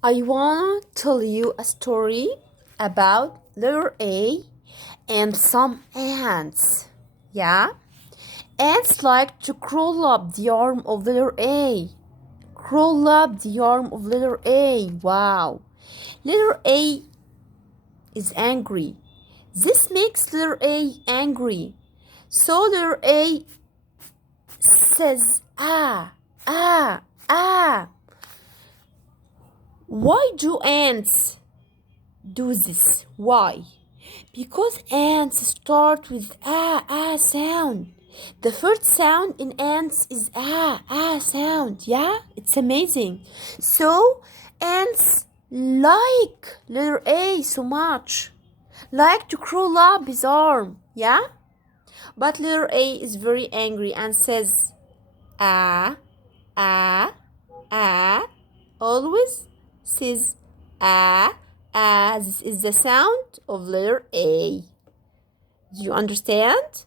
I want to tell you a story about letter A and some ants. Yeah? Ants like to crawl up the arm of letter A. Crawl up the arm of letter A. Wow. Letter A is angry. This makes letter A angry. So letter A says, ah, ah. Why do ants do this? Why? Because ants start with sound. The first sound in ants is sound. Yeah, it's amazing. So ants like letter A so much, like to crawl up his arm. Yeah, but letter A is very angry and says ah, ah, ah. Always says this is the sound of letter A. Do you understand?